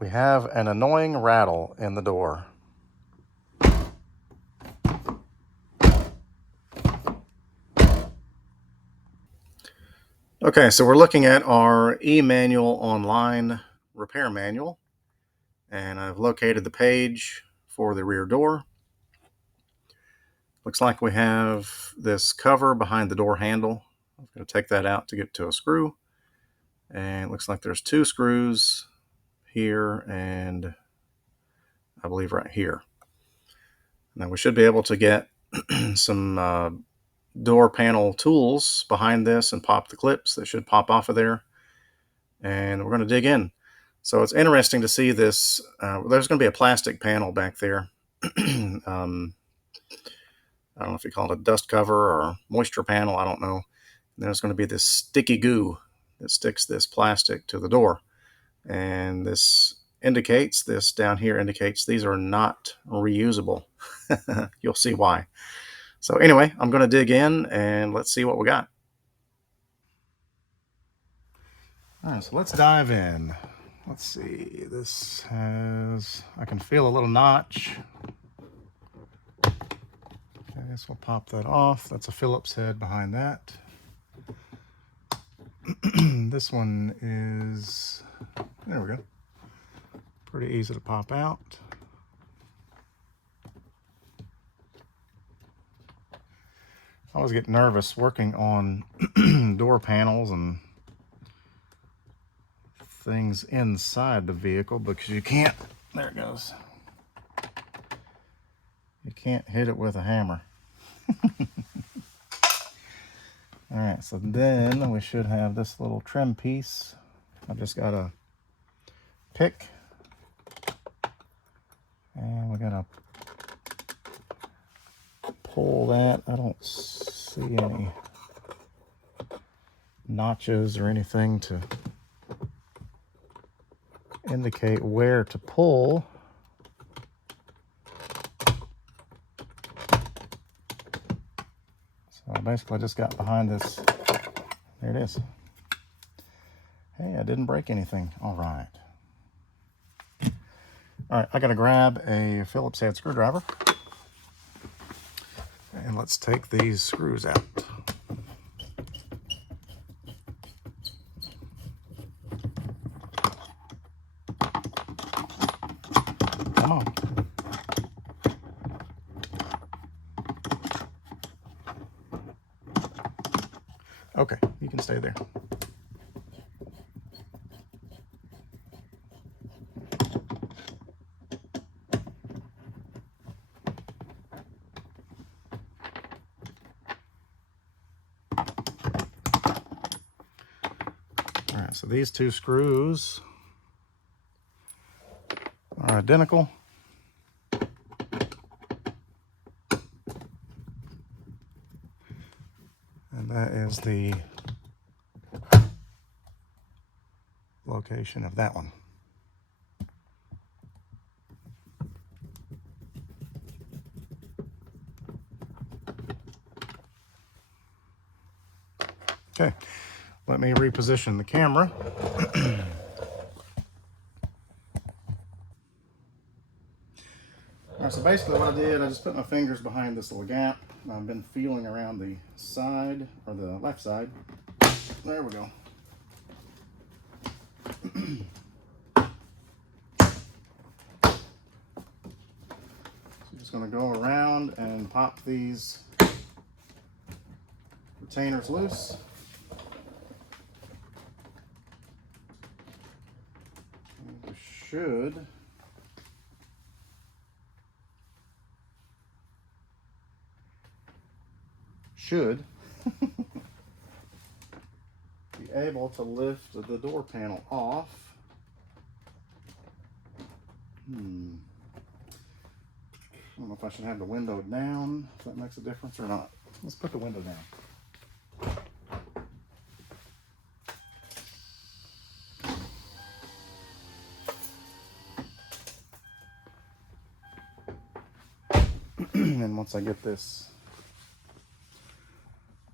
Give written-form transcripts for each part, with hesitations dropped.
We have an annoying rattle in the door. Okay, so we're looking at our e-manual online repair manual, and I've located the page for the rear door. Looks like we have this cover behind the door handle. I'm going to take that out to get to a screw, and it looks like there's 2 screws here and I believe right here. Now we should be able to get some door panel tools behind this and pop the clips that should pop off of there, and we're going to dig in. So it's interesting to see this. There's going to be a plastic panel back there. I don't know if you call it a dust cover or moisture panel, I don't know. And there's going to be this sticky goo that sticks this plastic to the door, and this down here indicates these are not reusable. You'll see why. So anyway, I'm going to dig in and let's see what we got. All right, so let's dive in. Let's see, this has, I can feel a little notch. Okay, so we'll pop that off. That's a Phillips head behind that. This one is, there we go. Pretty easy to pop out. I always get nervous working on door panels and things inside the vehicle because you can't, there it goes. You can't hit it with a hammer. All right, so then we should have this little trim piece. I've just got to pick, and we got to pull that. I don't see any notches or anything to indicate where to pull. So basically I just got behind this. There it is. Hey, I didn't break anything. All right. All right, I got to grab a Phillips head screwdriver. And let's take these screws out. Come on. Okay, you can stay there. All right, so these 2 screws are identical. And that is the location of that one. Okay, let me reposition the camera. All right, so basically what I did, I just put my fingers behind this little gap. I've been feeling around the side, or the left side. There we go. So just going to go around and pop these retainers loose. And should be able to lift the door panel off. I don't know if I should have the window down, if that makes a difference or not. Let's put the window down. And once I get this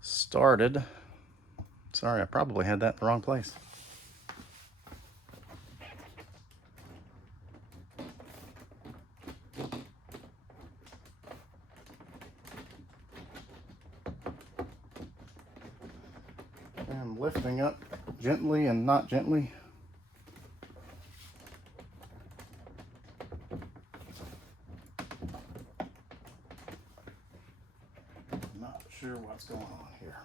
started, sorry, I probably had that in the wrong place. I'm lifting up gently and not gently. Not sure what's going on here.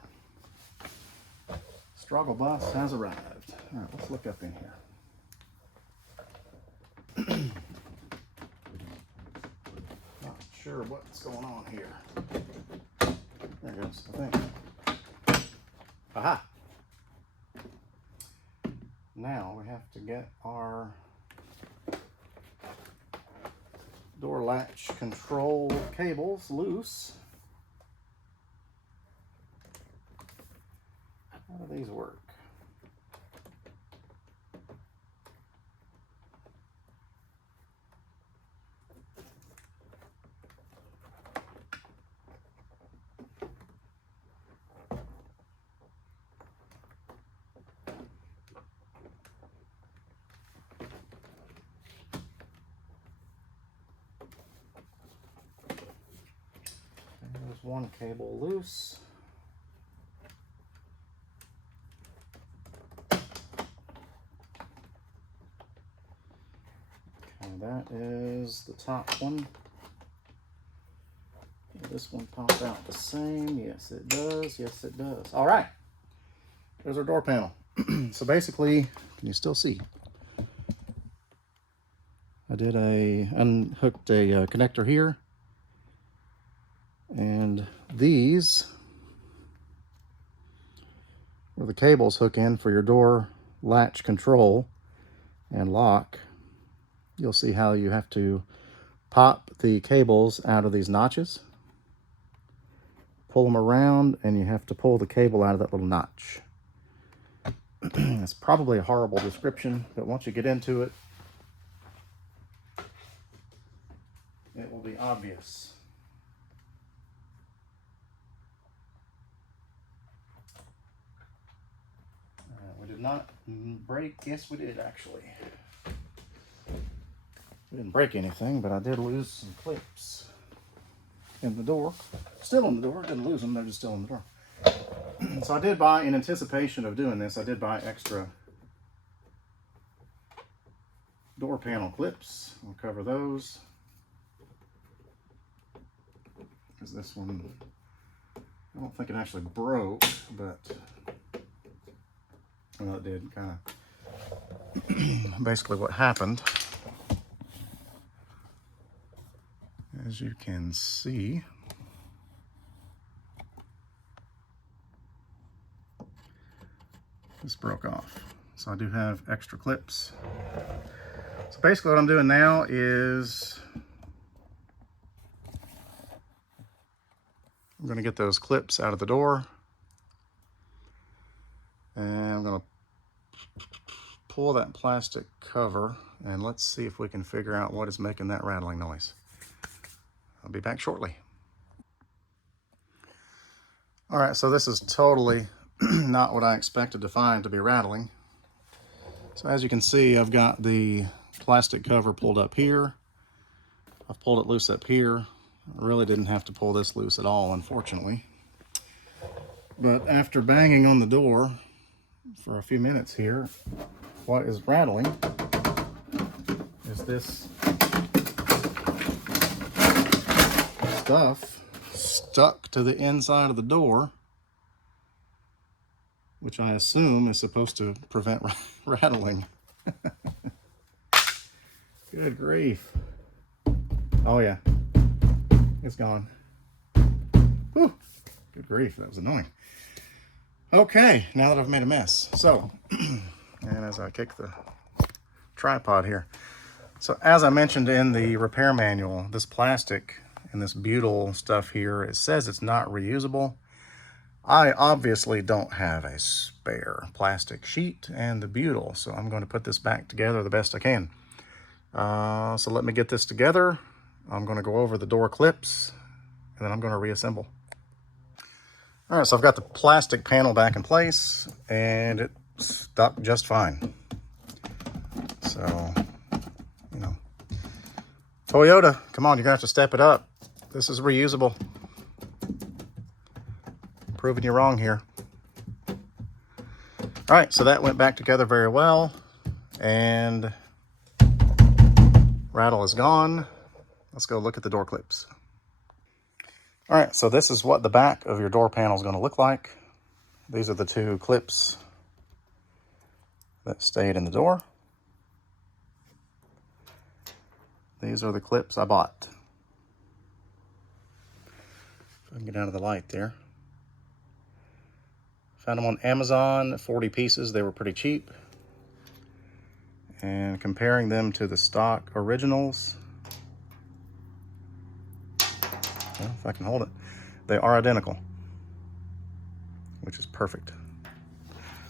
Struggle bus has arrived. All right, let's look up in here. Not sure what's going on here. There it goes, I think. Aha! Now we have to get our door latch control cables loose. How do these work? There's one cable loose. Okay, that is the top one. Will this one pop out the same? Yes, it does. Yes, it does. All right. There's our door panel. So basically, can you still see? I did unhooked a connector here. And these where the cables hook in for your door latch control and lock. You'll see how you have to pop the cables out of these notches, pull them around, and you have to pull the cable out of that little notch. It's probably a horrible description, but once you get into it, it will be obvious. We did not break, yes we did actually. We didn't break anything, but I did lose some clips in the door. Still in the door, didn't lose them, they're just still in the door. So I did buy, in anticipation of doing this, I did buy extra door panel clips. I'll cover those. Because this one, I don't think it actually broke, but well, it did kind of. Basically what happened, as you can see, this broke off. So I do have extra clips. So basically what I'm doing now is I'm going to get those clips out of the door, and I'm going to pull that plastic cover, and let's see if we can figure out what is making that rattling noise. I'll be back shortly. All right, so this is totally not what I expected to find to be rattling. So as you can see, I've got the plastic cover pulled up here. I've pulled it loose up here. I really didn't have to pull this loose at all, unfortunately. But after banging on the door for a few minutes here, what is rattling is this stuff stuck to the inside of the door, which I assume is supposed to prevent rattling. Good grief. Oh yeah, it's gone. Whew. Good grief, that was annoying. Okay, now that I've made a mess. So, and as I kick the tripod here. So as I mentioned in the repair manual, this plastic and this butyl stuff here, it says it's not reusable. I obviously don't have a spare plastic sheet and the butyl, so I'm going to put this back together the best I can. So let me get this together. I'm going to go over the door clips, and then I'm going to reassemble. All right, so I've got the plastic panel back in place, and it stuck just fine. So, you know, Toyota, come on, you're gonna have to step it up. This is reusable. Proving you wrong here. All right, so that went back together very well, and Rattle is gone. Let's go look at the door clips. All right, so this is what the back of your door panel is going to look like. These are the two clips that stayed in the door. These are the clips I bought. If I can get out of the light there. Found them on Amazon, 40 pieces. They were pretty cheap. And comparing them to the stock originals, well, if I can hold it, they are identical, which is perfect.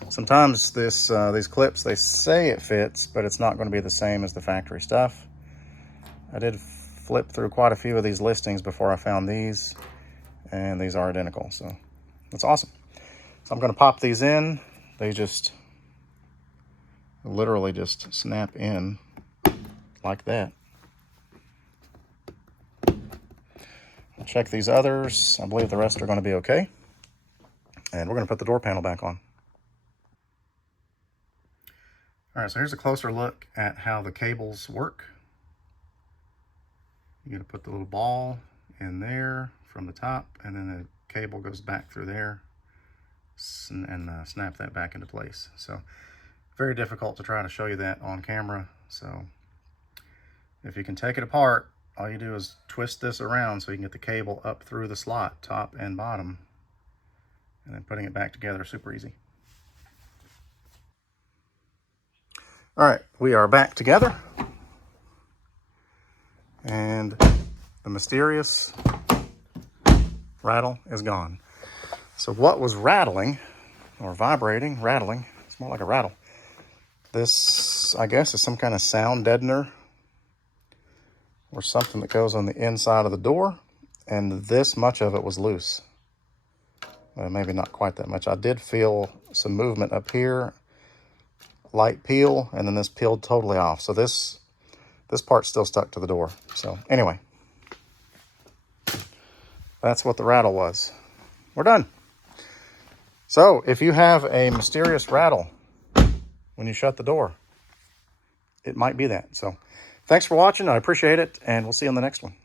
Sometimes these clips, they say it fits, but it's not going to be the same as the factory stuff. I did flip through quite a few of these listings before I found these, and these are identical, so that's awesome. So I'm going to pop these in. They just literally just snap in like that. I'll check these others. I believe the rest are going to be okay. And we're going to put the door panel back on. All right, so here's a closer look at how the cables work. You're going to put the little ball in there from the top, and then the cable goes back through there and snap that back into place. So very difficult to try to show you that on camera. So if you can take it apart, all you do is twist this around so you can get the cable up through the slot, top and bottom, and then putting it back together, super easy. All right, we are back together, and the mysterious rattle is gone. So what was rattling or vibrating, rattling, it's more like a rattle. This, I guess, is some kind of sound deadener or something that goes on the inside of the door, and this much of it was loose. Maybe not quite that much. I did feel some movement up here, light peel, and then this peeled totally off. So this part's still stuck to the door. So anyway, that's what the rattle was. We're done. So if you have a mysterious rattle when you shut the door, it might be that. So thanks for watching. I appreciate it, and we'll see you on the next one.